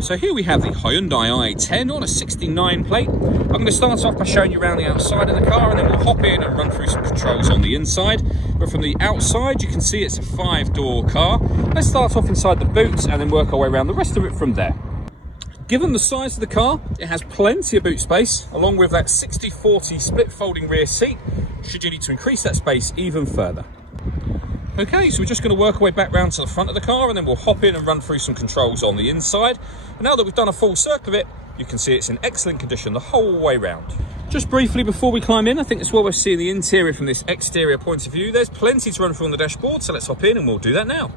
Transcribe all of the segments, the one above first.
So here we have the Hyundai i10 on a 69 plate. I'm going to start off by showing you around the outside of the car, and then we'll hop in and run through some controls on the inside. But from the outside, you can see it's a 5-door car. Let's start off inside the boots and then work our way around the rest of it from there. Given the size of the car, it has plenty of boot space, along with that 60/40 split folding rear seat, should you need to increase that space even further. Okay, so we're just going to work our way back round to the front of the car, and then we'll hop in and run through some controls on the inside. And now that we've done a full circle of it, you can see it's in excellent condition the whole way round. Just briefly before we climb in, I think it's well worth seeing the interior from this exterior point of view. There's plenty to run through on the dashboard, so let's hop in and we'll do that now.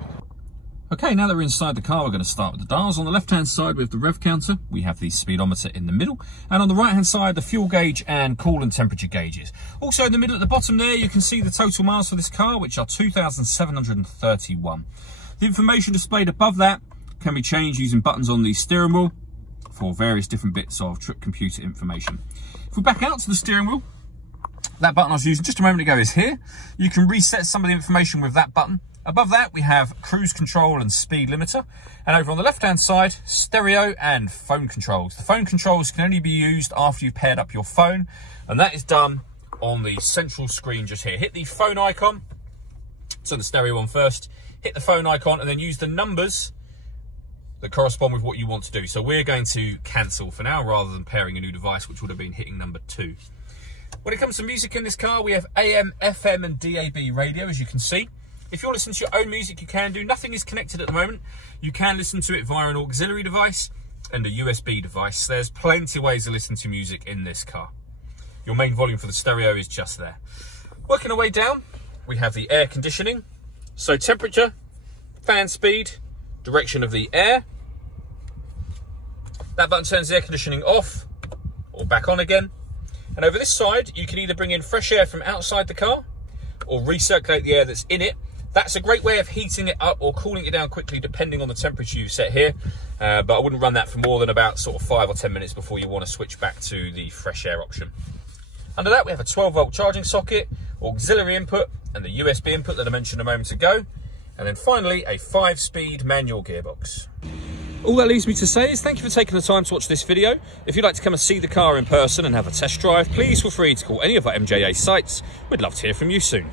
Okay, now that we're inside the car, we're going to start with the dials. On the left-hand side, we have the rev counter. We have the speedometer in the middle. And on the right-hand side, the fuel gauge and coolant temperature gauges. Also in the middle at the bottom there, you can see the total miles for this car, which are 2,731. The information displayed above that can be changed using buttons on the steering wheel for various different bits of trip computer information. If we back out to the steering wheel, that button I was using just a moment ago is here. You can reset some of the information with that button. Above that, we have cruise control and speed limiter. And over on the left-hand side, stereo and phone controls. The phone controls can only be used after you've paired up your phone, and that is done on the central screen just here. Hit the phone icon, so the stereo one first, hit the phone icon, and then use the numbers that correspond with what you want to do. So we're going to cancel for now, rather than pairing a new device, which would have been hitting number 2. When it comes to music in this car, we have AM, FM, and DAB radio, as you can see. If you're listening to your own music, you can do. Nothing is connected at the moment. You can listen to it via an auxiliary device and a USB device. There's plenty of ways to listen to music in this car. Your main volume for the stereo is just there. Working our way down, we have the air conditioning. So temperature, fan speed, direction of the air. That button turns the air conditioning off or back on again. And over this side, you can either bring in fresh air from outside the car or recirculate the air that's in it. That's a great way of heating it up or cooling it down quickly, depending on the temperature you've set here. But I wouldn't run that for more than about sort of 5 or 10 minutes before you want to switch back to the fresh air option. Under that, we have a 12-volt charging socket, auxiliary input, and the USB input that I mentioned a moment ago. And then finally, a 5-speed manual gearbox. All that leaves me to say is thank you for taking the time to watch this video. If you'd like to come and see the car in person and have a test drive, please feel free to call any of our MJA sites. We'd love to hear from you soon.